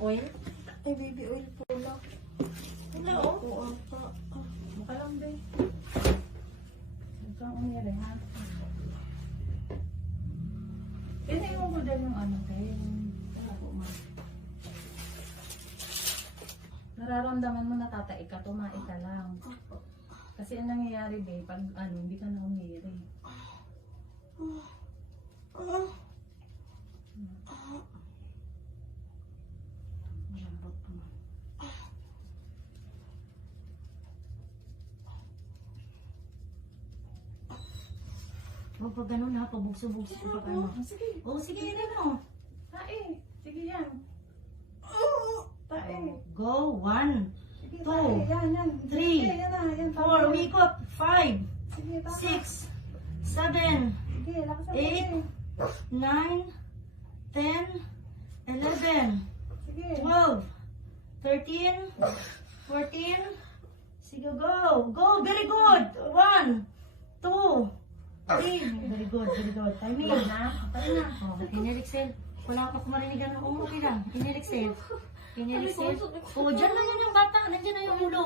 oil? Ay, baby oil po lang. Wala, oh. Oo, ata. Mukha lang, be. Huwag kang umiri, ha? Pinaiwan ko dyan yung ano, kayo. Wala po, ma. Nararamdaman mo natatai ka, tumai ka lang. Kasi ang nangyayari, be, pag ano, hindi ka na umiri. Malambot mo. Huwag pa ganun ha, pabugso-bugso pa ano. Sige. Oo, sige, yan mo. Tae. Sige yan. Tae. Go, 1, Sige, 2, tae. Yan. 3, Sige, yan na. Yan, 4, umikot, 5, Sige, tama. 6, 7, Sige, lakas ang 8, 9, 10, 11, Sige. 12, 13, 14, sige, go, go, very good, 1, 2, 3, very good, timing. Tayo na. Tayo na. Oh, inelixel. Wala pa kumarinig ng umuwi lang. Inelixel. Inelixel. Oh, dyan na yan yung bata. Nandiyan na yung ulo.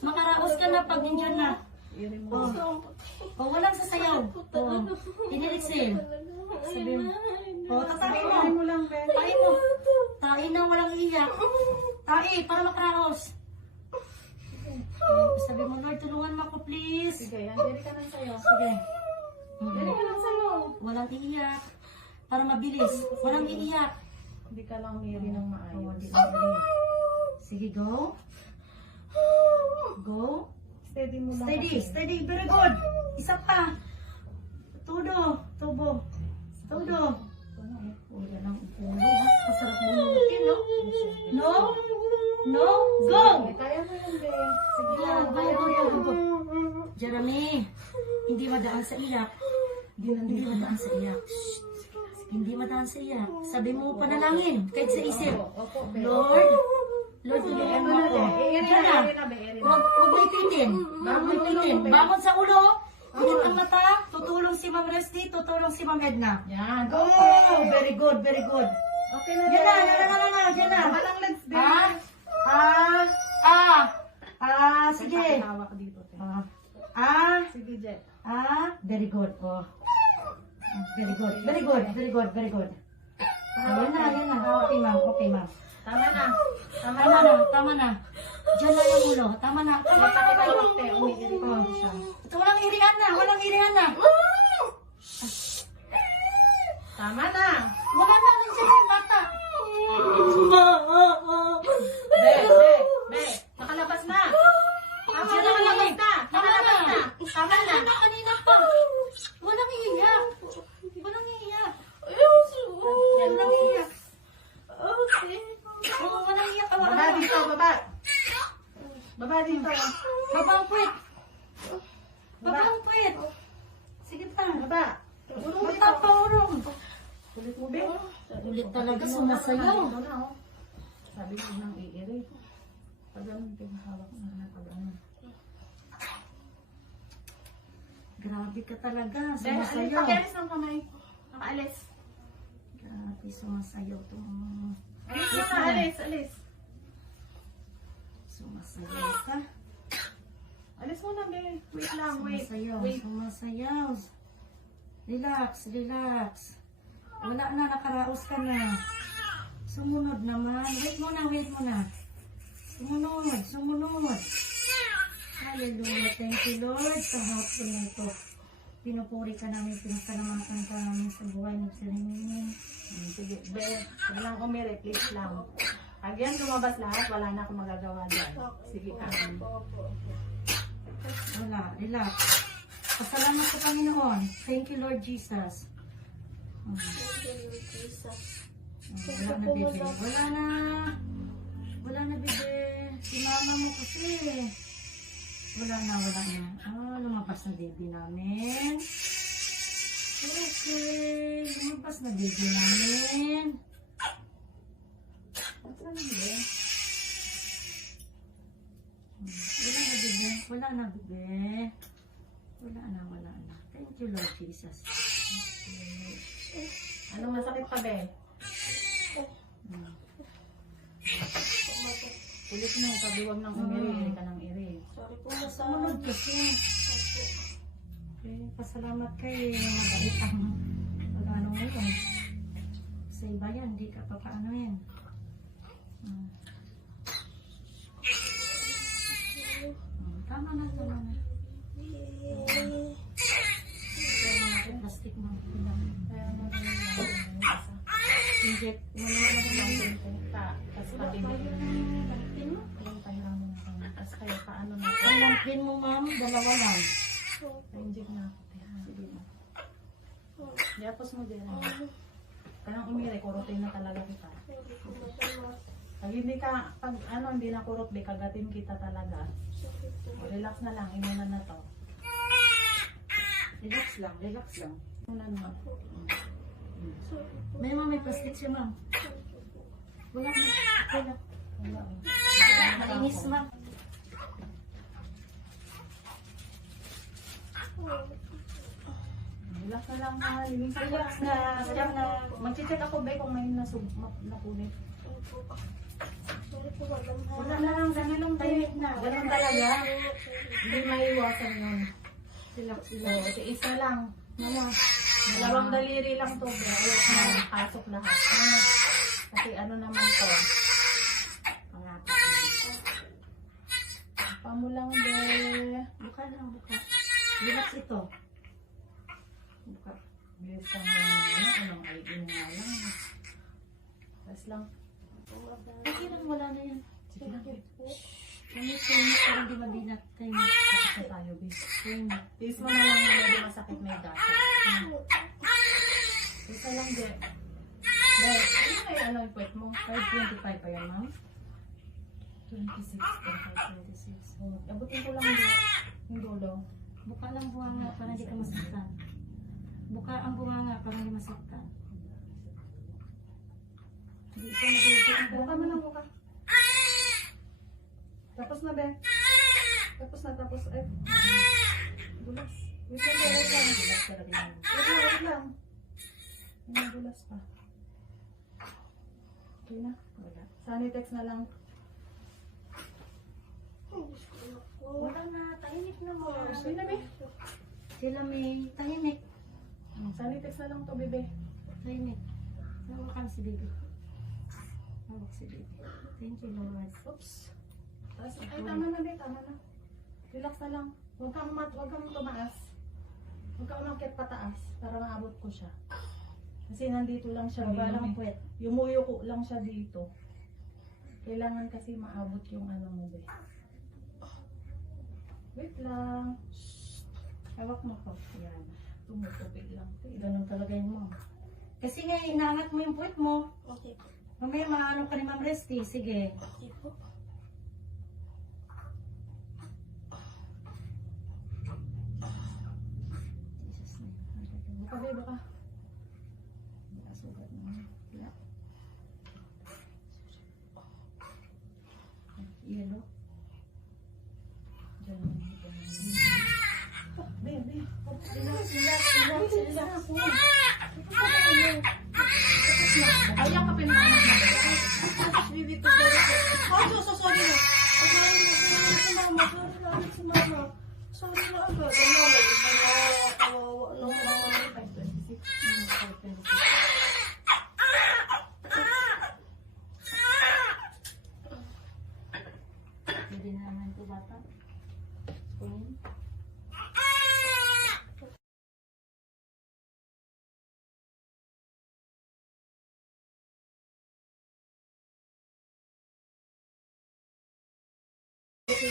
Makaraos ka na pag nandiyan na. Irin mo. Oh, walang sasayaw. Oh, inelixel. Sabi mo. Oh, tatain mo. Tayo mo lang, be. Tain mo. Tain na walang iyak. Tai, para makaraos. Sabi mo, Lord, tulungan mo ako, please. Sige, yan. Dili ka nang sayo. Sige. Dili ka nang sayo. Walang iiyak. Para mabilis. Walang iiyak. Hindi ka lang miri ng Oh, maayos. di ba? Sige, go. Go. Steady mo lang. Steady, kasi. steady. Very good. Isa pa. Todo. Tubo. Todo. Wala nang ulo, ha? Masarap mo lumutin, no? No? No? Go! Kaya mo yun, be. Sige Go, lang. go, Kaya go, mo go, yun. go, go. Jeremy, hindi madaan sa iyak. Hindi madaan sa iyak. Shh. Hindi madaan sa iyak. Sabi mo panalangin, kahit sa isip. Opo, be. Lord, tulungan mo ako. Diyan na. Huwag may titin. Bangon sa ulo. Init ang mata. Tutulong si Ma'am Resty. Tutulong si Ma'am Edna. Yan. Oh, very good, very good. Okay na, Yan na, yan na, yan na, yan na. Walang legs, be. Sige. Hawak dito, te. Sige, Jet. Very good. Oh. Very good, very good, very good, very good. Yan na, yan na. Okay, ma'am. Okay, ma'am. Tama na. Tama Tama na. na, tama na. Diyan na yung ulo. Tama na. Tama na, tama na. Hawak, te. Umiirit Oh. mo siya. Ito, walang irihan na, walang irihan na. Tama na. Wala na, nandiyan yung bata. Be, be, be. Nakalabas na. Tama na, nakalabas na. Nakalabas na. Tama na. Tama na, kanina pa. Walang iiyak. Walang iiyak. Walang iiyak. Oo, walang iiyak. Baba dito, baba. Baba dito. Babang puwet. Babang puwet. Sige pa. Baba. Urong dito. Magpapaurong. Kulit mo, be. Ulit talaga sumasayaw. Dito na, oh. Sabi ko nang iiri. Pag ganun, pinahawak na pag ano. Grabe ka talaga. Be, alis. Sumasayaw. Pag-alis ng kamay. Nakaalis. Grabe, sumasayaw to. Alis na, alis, alis. Sumasayaw ka. Alis mo na, be. Wait lang, wait. Sumasayaw. Wait. Sumasayaw. Relax, relax. Wala na, nakaraos ka na. Sumunod naman. Wait muna, wait muna. Sumunod, sumunod. Hallelujah. Thank you, Lord. Sa hapon na ito. Pinupuri ka namin, pinasalamatan ka namin sa buhay ng siniminin. Sige, be. Walang umiri, please lang. Pag yan lumabas lahat, wala na akong magagawa dyan. Sige, Wala, relax. Pasalamat sa Panginoon. Thank you, Lord Jesus. Wala na, bebe. Wala na. Wala na, bebe. Si mama mo kasi. Wala na, wala na. Lumabas na baby namin. Okay. Lumabas na baby namin. Saan ba? Wala na, bebe. Wala na, bebe. Wala na, wala na. Thank you, Lord Jesus. Anong masakit pa, be? Ulit mo, sabi huwag nang umiri, iri ka nang iri. Sorry po na sa... Sumunod kasi. Okay, pasalamat kay mabait ang pag-ano ngayon. Sa iba yan, hindi ka papaano yan. Tama na, tama na. Plastic mo. Kaya magaling lang yung isa. Inject. Tapos pabibigyan mo. Yung pahiram mo na. Tapos kayo, paano na? Ang lampin mo, ma'am, dalawa lang. Inject na ako. Yapos mo dyan. Kanang umiri, kurutin na talaga kita. Pag hindi ka, pag ano, hindi na kurot, di kagatin kita talaga. Relax na lang, inunan na to. Relax lang, relax lang. Inunan mo. May ma'am, may plastic siya, ma'am. Wala na. Wala. Wala. Malinis, ma'am. Relax na lang ha. Relax na. Relax na. Mag-check ako ba kung may napunit. Sorry po, madam. Wala na lang, ganun lang tahimik na. Ganun talaga. Hindi maiwasan yun. Relax, So, relax. isa lang. Mama, dalawang daliri lang to. Ayaw na pasok lahat. Kasi ano naman to. Pamo lang be. Buka lang, buka. Relax ito. Buka. Bilis lang mo ano. Anong ID mo nga lang. Tapos lang. Okay lang, wala na yan. Sige lang. Minit, tahimik, parang di mabinat. Tahimik. Tapos na tayo, bis. Tahimik. Tiis mo na lang na medyo masakit may gata. Isa lang, be. Be, ano may ano yung puwet mo? 525 pa yan, ma'am. 26. 26. Oh, abutin ko lang yung dulo. Buka lang bunganga para hindi ka masaktan. Buka ang bunganga para hindi masaktan. Hindi siya magiging. Buka mo lang, buka. Tapos na, be. Tapos na, tapos. Ay. Bulas. Wait lang, be. Wait lang. Bulas talaga yun. Wait lang. May bulas pa. Okay na. Wala. Sanitex na lang. Wala na, tahimik na mo. Okay na, be. Sila may tahimik. Sanitex na lang to, bebe. Tahimik. Nawakan si baby. Nawak si baby. Thank you, Lord. Oops. Tapos, ay, tama na, be. Tama na. Relax na lang. Huwag kang tumaas. Huwag kang umakit pataas para maabot ko siya. Kasi nandito lang siya. Baba lang ang puwet. Yumuyuko lang siya dito. Kailangan kasi maabot yung ano mo, be. Wait lang. Hawak mo ko. Yan. Tumutupig lang. Ganun talaga yun mo. Kasi nga, inaangat mo yung puwet mo. Okay po. Mamaya maano ka ni Ma'am Resty. Sige. Okay po. Jesus name. Baka, be, baka. Sugat mo. Wala. Yellow. Diyan lang. Be, be. Relax. Ayaw ka pinaanak mo. Baby ko, sorry po. Oh, sorry na. Sorry na si mama. Sorry na agad. Kawawa naman. 526. 526. Pwede na naman ito bata. Kunin.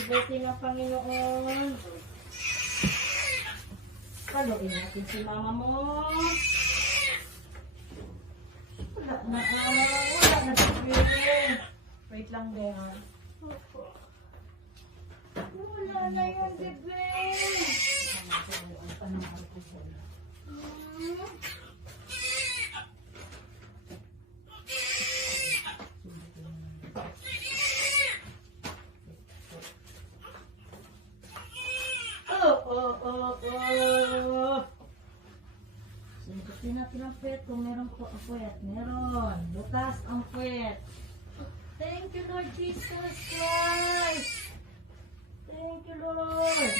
Buti na Panginoon. Paluin natin si mama mo. Wala na si Bebe. Wait lang, be. Ha? Wala na yung bebe. Sinibutin natin ang puwet kung meron po ang puwet. Meron. Butas ang puwet. Thank you, Lord Lord Jesus Christ. Thank you, Lord.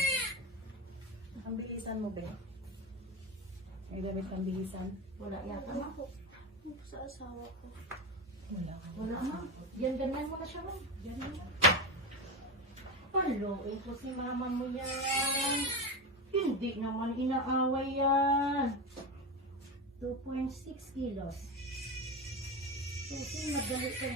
Ang bihisan mo, be? May gamit kang bihisan? Wala yata, ma. Sa asawa ko. Wala ka. Wala, ma. Yan, ganyan mo na siya, ma. Yan, yan. Paluin ko si mama mo yan. Hindi naman inaaway yan. 2.6 kilos. Kasi madali ko.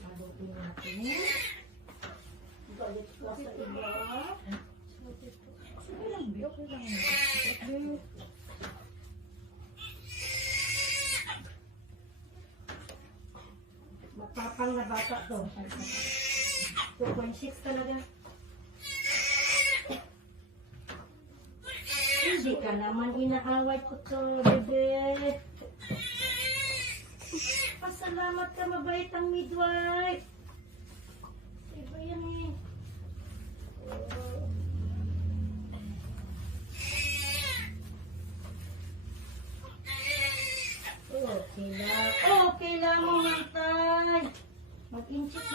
Paluin natin. Galit ka sa iba. Sige lang, be. Okay lang. Okay. Matapang na bata to. 2.6 talaga. Hindi ka naman inaaway ko to, bebe. Pasalamat ka, mabait ang midwife. Iba yan eh. Okay lang. Okay lang mo, Mantay. Mag-inchik